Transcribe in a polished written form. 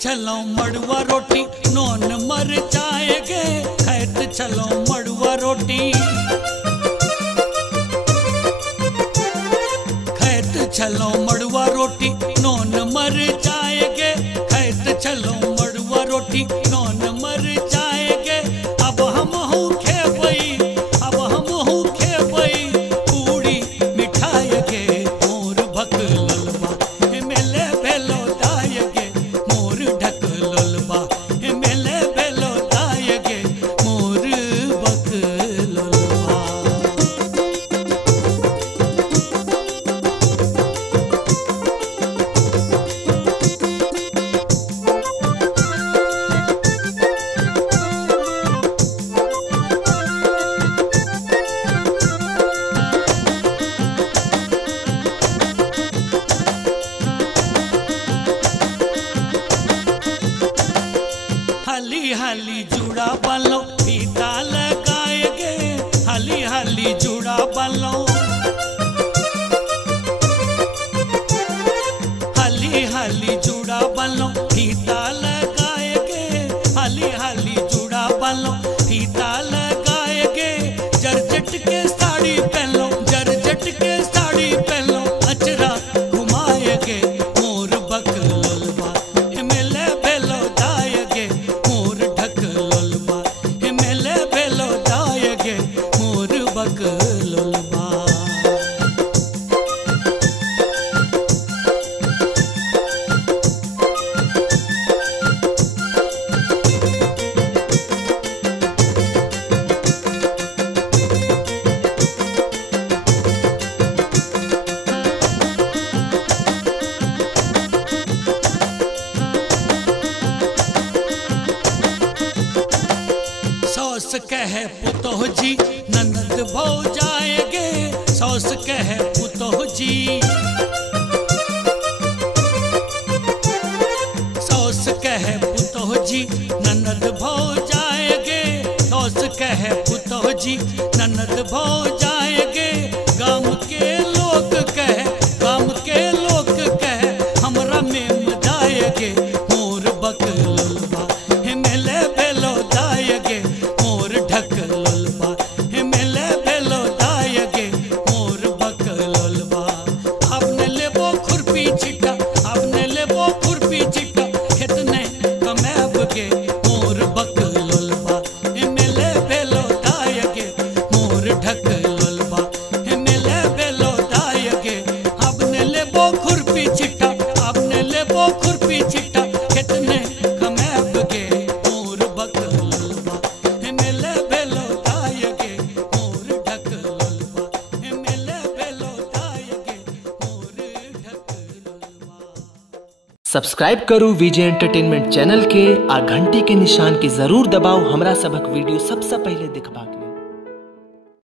चलो मड़ुआ रोटी नोन मर जाएगे, खैत चलो मड़ुआ रोटी। खैत चलो मड़ुआ रोटी नोन मर जाएगे, खैत चलो मड़ुआ रोटी नोन मर जाएगे। अब हम हूँ खेबई, अब हम हूँ खेबई पूड़ी मिठाई के मोर भक ललबा मेले भेलो दायगे मोर ढक ललबा मेले भेलो दायगे मोर भक ललबा। हाली हाली जुड़ा बालों फीता लगाएगे, हाली हाली जुड़ा बालों। हाली हाली जुड़ा बालों फीता लगाएगे, हाली हाली जुड़ा बालों फीता लगाएगे। जरजट के साड़ी पहनो, जरजट के साड़ी पहनो, अचरा घुमाएगे मोर बक ललबा मेले भेलो दायगे मोर ढक ललबा मेले भेलो दायगे मोर बक ललबा। सौस कहे पुतोह जी ननद भौ जाएगे, सौस कहे पुतोह जी। सौस कहे पुतोह जी ननद भौ जाएगे, सौस कहे पुतोह जी ननद भौ जाएगे। गाम के लोग कहे, गाम के लोग कहे हमरा में जाएगे मोर बक ललबा मेले भेलो दायगे मोर ढक ललबा मेले भेलो दायगे मोर बक ललबा। आपने लेबो खुरपी चिट्टा, आपने लेबो खुरपी चिट्टा, कितने कमेब के मोर बक ललबा मेले भेलो दायगे मोर ढक ललबा मेले भेलो दायगे। आपने लेबो खुरपी चिट्टा, आपने लेबो खुरपी चिट्टा, कितने कमेब के मोर बक ललबा मेले भेलो दायगे मोर ढक ललबा मेले भेलो दायगे मोर ढक ललबा। सब्सक्राइब करू विजय एंटरटेनमेंट चैनल के आ घंटी के निशान के जरूर दबाओ हमरा सबक वीडियो सबसे पहले देखबाक लेल।